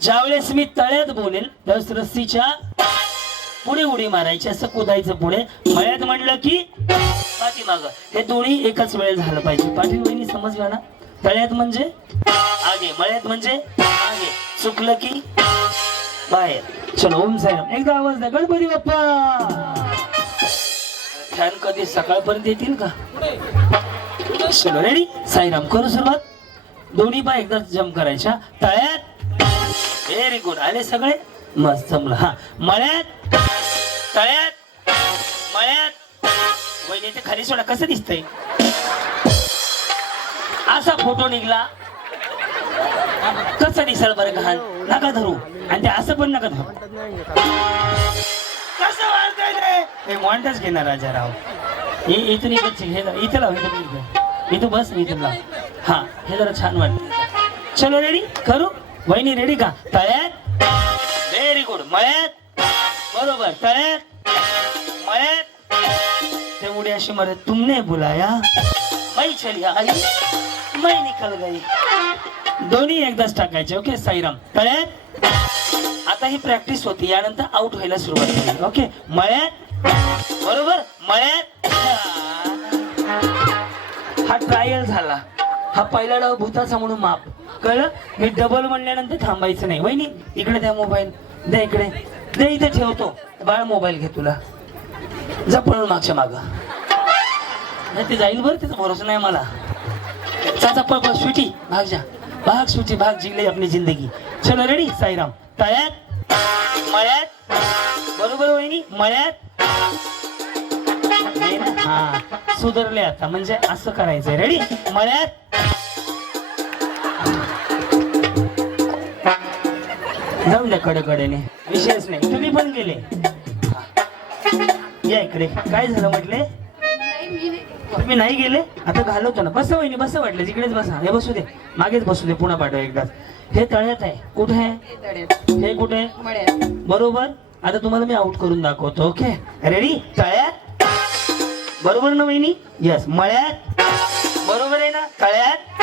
ज्यावेळेस मी तळ्यात बोलेल त्यावेळेस रस्सीच्या पुढे उडी मारायची, असं कुदायचं पुढे. मळ्यात म्हणलं की पाठीमागं. हे दोन्ही एकाच वेळेस झालं पाहिजे. पाटील वहिनी समजलं ना? तळ्यात म्हणजे आगे, मळ्यात म्हणजे आगे. चुकलं की बाहेर. चलो ओम साईराम. एकदा आवाज द्या, गणपती बाप्पा. फॅन कधी सकाळपर्यंत येतील का? चलो रेडी. साईराम करू सुरुवात. दोन्ही पाय एकदा जम्प करायच्या. तळ्यात. Very good. आले सगळे? मस्त जमलं. हा. मळ्यात, तळ्यात, मळ्यात. वहिनी ते खाली सोडा. कसं दिसतंय? असा फोटो निघला कसं दिसल बरं? घाण नका धरू. आणि ते असं पण नका धरू. कसं वाटतंय रे? हे मॉन्टच घेणार राजाराव. इथून इथं लाव. इथं बस. इथं लाव. हा, हे जरा छान वाटत. चलो रेडी करू. वहिनी रेडी का? तळ्यात. Very good. मळ्यात. बरोबर. तळ्यात, मळ्यात. ते उडी अशी मारत. तुमने बुलाया मैं चली आई मैं निकल गई. दोन्ही एकदाच टाकायचे. ओके. साईराम. तळ्यात. आता ही प्रॅक्टिस होती. यानंतर आउट व्हायला सुरुवात होईल. ओके. मळ्यात. बरोबर. मळ्यात. हा ट्रायल झाला. हा पहिला डाव भूताचा म्हणून माप. कळलं? मी डबल म्हणल्यानंतर थांबायचं नाही. वहिनी इकडे द्या मोबाईल. द्या इकडे. दे इथे ठेवतो. बाळ मोबाईल घे. तुला जा पळून मागच्या माग. नाही ते जाईल बरं. त्याचा भरोसा नाही मला. चाचा पळ. स्वीटी भाग जा. भाग स्वीटी भाग. जिंकली आपली जिंदगी. चलो रेडी. साईराम. तळ्यात, मळ्यात. बरोबर वहिनी. मळ्यात. हा, सुधारले आता. म्हणजे असं करायचंय. रेडी. मळ्यात. जाऊन द्या कडेकडेने. विषयच नाही. तुम्ही पण गेले. या इकडे. काय झालं म्हटले? तुम्ही नाही गेले? आता घालवतो ना. बस वहिनी बस. वाटलं तिकडेच बसा. हे बसू दे. मागेच बसू दे. पुन्हा पाठवा एकदाच. हे तळ्यात आहे. कुठे आहे? हे कुठे? बरोबर. आता तुम्हाला मी आउट करून दाखवतो. ओके. रेडी. तळ्यात. बरोबर ना वहिनी? यस. मळ्यात. बरोबर आहे ना? तळ्यात.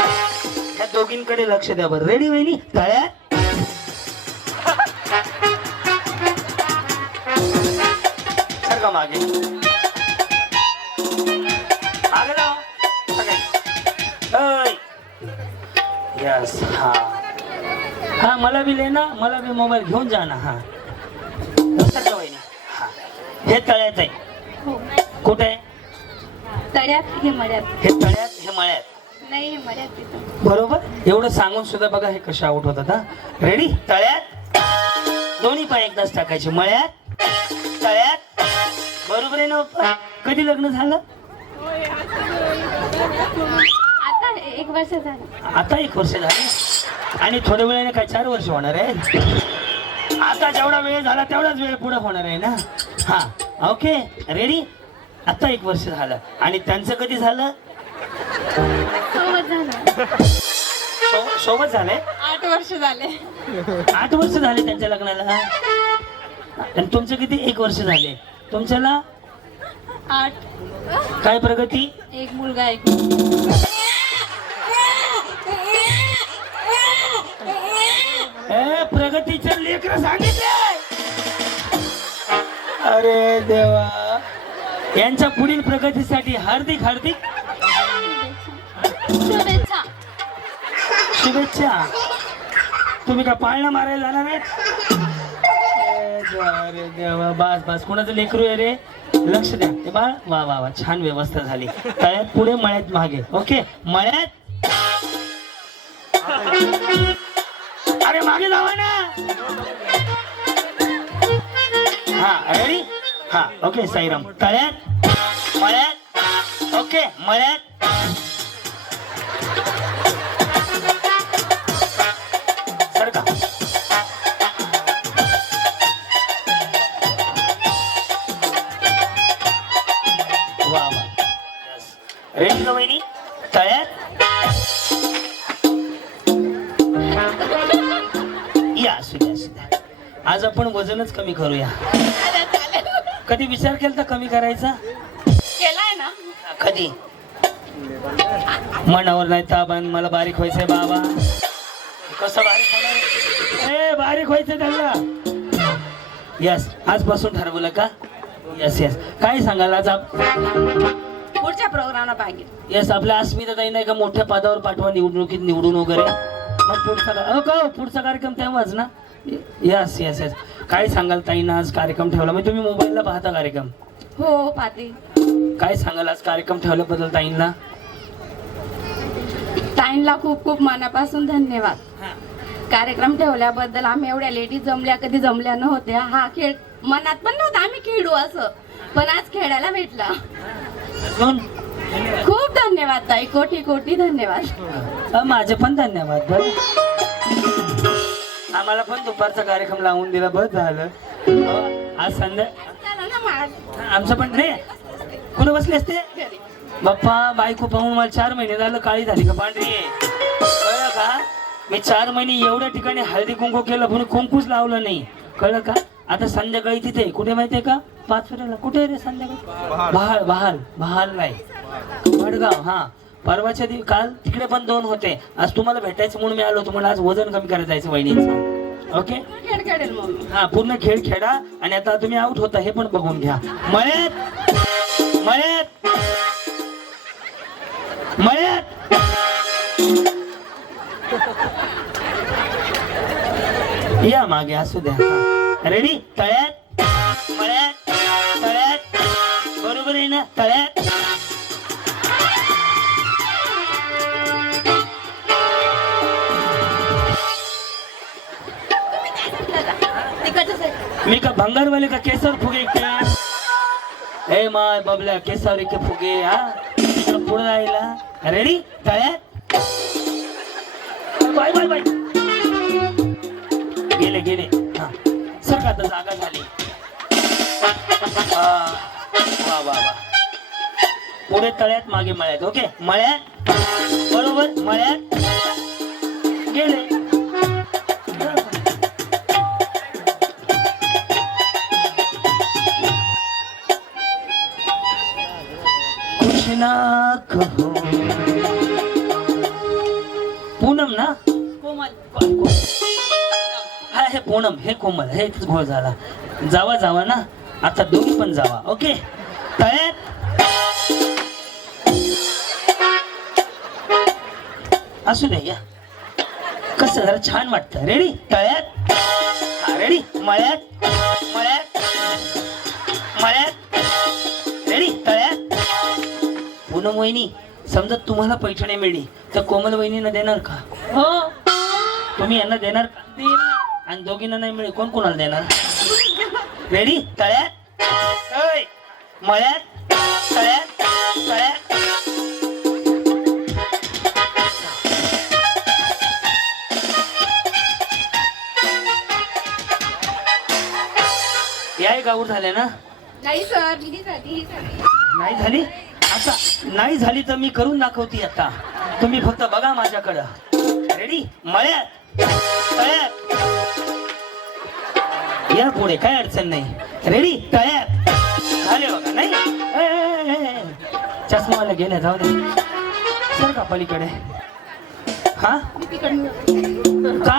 ह्या दोघींकडे लक्ष द्या बरं. रेडी वहिनी. तळ्यात. सारखा मागे. मागे जाओ. यस. हा हा. मला बी लेना. मला बी मोबाईल घेऊन जा ना. हा सारखा वहिनी. हा. हे तळ्यात आहे. कुठे आहे? तळ्यात. हे मळ्यात. हे तळ्यात. हे मळ्यात. नाही, हे मळ्यात तिथं. बरोबर. एवढं सांगून सुद्धा बघा हे कसे आउट होतात. हा. रेडी. तळ्यात. दोन्ही पाय एकदाच टाकायचे. मळ्यात, तळ्यात. बरोबर आहे ना? कधी लग्न झालं? आता 1 वर्ष झालं. आता 1 वर्ष झाले. आणि थोड्या वेळाने काय 4 वर्ष होणार आहे? आता जेवढा वेळ झाला तेवढाच वेळ पुढे होणार आहे ना? हा. ओके. रेडी. आता 1 वर्ष झालं. आणि त्यांचं कधी झालं? सोबत झालं. सोबत झालंय. 8 वर्ष झाले. 8 वर्ष झाले त्यांच्या लग्नाला. आणि तुमचं किती? 1 वर्ष झाले. तुमच्याला 8. काय प्रगती? 1 मुलगा 1. प्रगतीचे लेकर सांगितले. अरे देवा. यांच्या पुढील प्रगतीसाठी हार्दिक हार्दिक शुभेच्छा. शुभेच्छा. तुम्ही का पाळणा मारायला जाणार आहे? अरे देवा. बास बास. कोणाचं लेकरू आहे रे? लक्ष द्या. ते बाळ. वा वा वा. छान व्यवस्था झाली. तळ्यात पुढे, मळ्यात मागे. ओके. मळ्यात. अरे मागे जावा ना. हा. रेडी. हा. ओके. साईराम. तळ्यात, मळ्यात. ओके. मळ्यात. सरका. वा वा. रेडी का वहिनी? तळ्यात. या असू द्या असू द्या. आज आपण वजनच कमी करूया. कधी विचार केला तर कमी करायचा? केलाय ना. कधी? मनावर नाही ताबण. मला बारीक व्हायचंय बाबा. कसं बारीक होणार? बारीक व्हायचं त्यांना. यस, आजपासून ठरवलं का? Yes yes. काय सांगाल आज पुढच्या प्रोग्रामला पाहिजे. यस, आपल्या अस्मिता ताई नाही का मोठ्या पदावर पाठवा निवडणुकीत निवडून वगैरे. मग पुढचा कार्यक्रम तेव्हाच ना. Yes yes yes. काय सांगाल ताईंना आज कार्यक्रम ठेवला म्हणजे तुम्ही मोबाईलला पाहता कार्यक्रम? हो पाहते. काय सांगाल आज कार्यक्रम ठेवल्याबद्दल ताईंना? ताईंला खूप खूप मनापासून धन्यवाद. कार्यक्रम ठेवल्याबद्दल. आम्ही एवढ्या लेडीज कधी जमल्या नव्हत्या. हा खेळ मनात पण नव्हता आम्ही खेळू असं, पण आज खेळायला भेटला. खूप धन्यवाद ताई, कोटी कोटी धन्यवाद. माझे पण धन्यवाद. बरं, आम्हाला पण दुपारचा कार्यक्रम लावून दिला. बस झालं. आज संध्या आमचं पण नाही. कुठं बसले असते बाप्पा? बायको पाहून मला 4 महिने झालं काळी झाली का पांढरी कळलं का? मी 4 महिने एवढ्या ठिकाणी हळदी कुंकू केलं पण कुंकूच लावलं नाही. कळलं का? आता संध्याकाळी तिथे कुठे माहितीये का? 5 फेऱ्याला. कुठे रे संध्याकाळी? बहाल नाही, वडगाव. हा, परवाच्या दिवशी काल तिकडे पण 2 होते. आज तुम्हाला भेटायचं म्हणून मी आलो होतो. मला आज वजन कमी करायचं जायचं वहिनीचं. ओके, खेळ खेळेल मग. हा, पूर्ण खेळ खेळा. आणि आता तुम्ही आउट होता हे पण बघून घ्या. मळ्यात मळ्यात मळ्यात या मागे असू द्या. रेडी? तळ्यात मळ्यात तळ्यात. बरोबर आहे ना? तळ्यात. मी का भंगारवाले का केसर फुगे के? ए माय बबल्या केसर के फुगे. हा, पुढे राहिला. रेडी? तळ्यात. Bye bye bye. गेले गेले. हा, सर आता जागा झाली. वा वा वा. पुढे तळ्यात मागे मळ्यात. ओके, मळ्यात. बरोबर, मळ्यात गेले. कुछ ना कहो. पूनम ना? कोमल. हा, हे पूनम, हे कोमल. हे घोळ झाला. जावा जावा ना. आता दोन्ही पण जावा. ओके, तळ्यात. असू दे. या, कसं जरा छान वाटतं. रेडी? तळ्यात. हा, रेडी? मळ्यात मळ्यात मळ्यात. रेडी? तळ्यात. पूनम वहिनी, समजा तुम्हाला पैठणी मिळली तर कोमल वहिनींना देणार का? हो. तुम्ही यांना देणार का? आणि दोघींना नाही मिळेल, कोण कोणाला देणार? रेडी? तळ्यात. ओय, मळ्यात तळ्यात तळ्यात. याय गाऊर झाले ना? नाही सर, मी झाली. नाही झाली? आता नाही झाली तर मी करून दाखवते आता. तुम्ही फक्त बघा माझ्याकडं. रेडी? मळ्यात तळ्यात. या पुढे काय अडचण नाही. रेडी? तळ्यात. झाले बघा. नाही चष्मावाला गेल्या. जाऊ दे, सर का पलीकडे. हा का?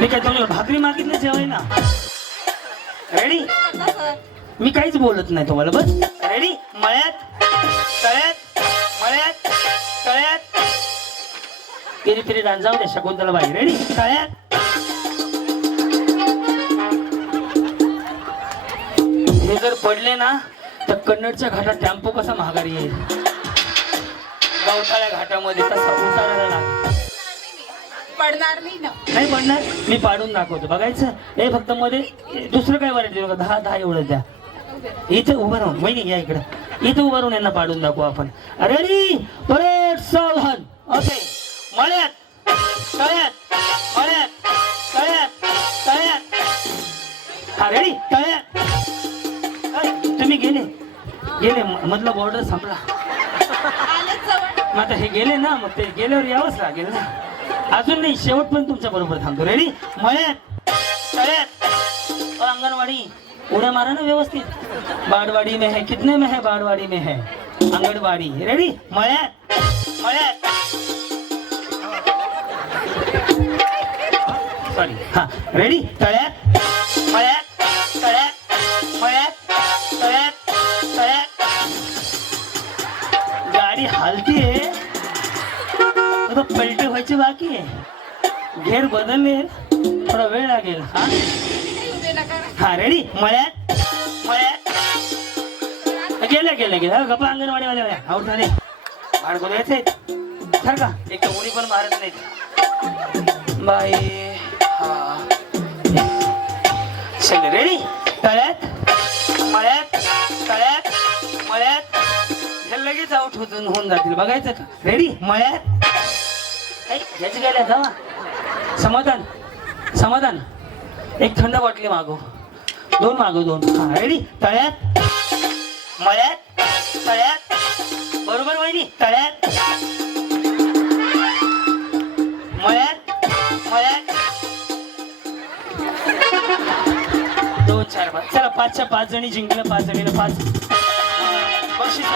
मी काय तुम्ही भाकरी मागितली जेवाय ना? रेडी? मी काहीच बोलत नाही तुम्हाला. बस रेडी? मळ्यात तळ्यात मळ्यात तळ्यात. तिरी तिरी डान. जाऊ दे शकुंतला बाई. रेडी? तळ्यात. हे जर पडले ना तर कन्नडच्या घाटात टेम्पो कसा महागारी येईल, गवताळ्या घाटामध्ये तसा उतारायला लागेल. पडणार नाही ना. नाही पडणार. मी पाडून दाखवतो. बघायचं. हे फक्त मध्ये दुसरं काय वरायचं देऊ का? 10 एवढं द्या. इथं उभं राहून. वहिनी या इकडं. इथं उभं राहून यांना पाडून दाखवू आपण. रेडी? परेड सावधान. ओके, मळ्यात तळ्यात मळ्यात तळ्यात तळ्यात. हा, रेडी? तळ्यात. तुम्ही गेले मधला बॉर्डर संपला. मग आता हे गेले ना, मग ते गेल्यावर यावंच लागेल ना. अजून नाही, शेवट पण तुमच्या बरोबर थांबतो. रेडी? मळ्यात तळ्यात. अंगणवाडी उड्या मारा ना व्यवस्थित. बाड़वाड़ी में है. कितने में है? बाड़वाड़ी में है आंगनवाड़ी. रेडी? मळ्यात मळ्यात. सॉरी हा रेडी तळ्यात मळ्यात तळ्यात मळ्यात तळ्यात तळ्यात गाडी हालतीये आता पलटी व्हायची बाकी आहे घेर बदलले थोडा वेळ लागेल हा हा रेडी मळ्यात मळ्यात गेल्या गप्पा अंगणवाडी वाल्या आऊट झाले बाळगो द्यायचे ठर का एक तर उडी पण मारत नाहीत बाई हा चल रेडी तळ्यात मळ्यात तळ्यात मळ्यात हे लगेच आऊट होऊन जातील बघायचं का रेडी मळ्यात ह्याच गेल्या का समाधान समाधान एक थंड बाटली मागो दोन हा रेडी तळ्यात मळ्यात तळ्यात बरोबर वहिनी तळ्यात मळ्यात मळ्यात 2 4 5 चला 5च्या 5 जणी जिंकलं 5 जणीला 5 बक्षीस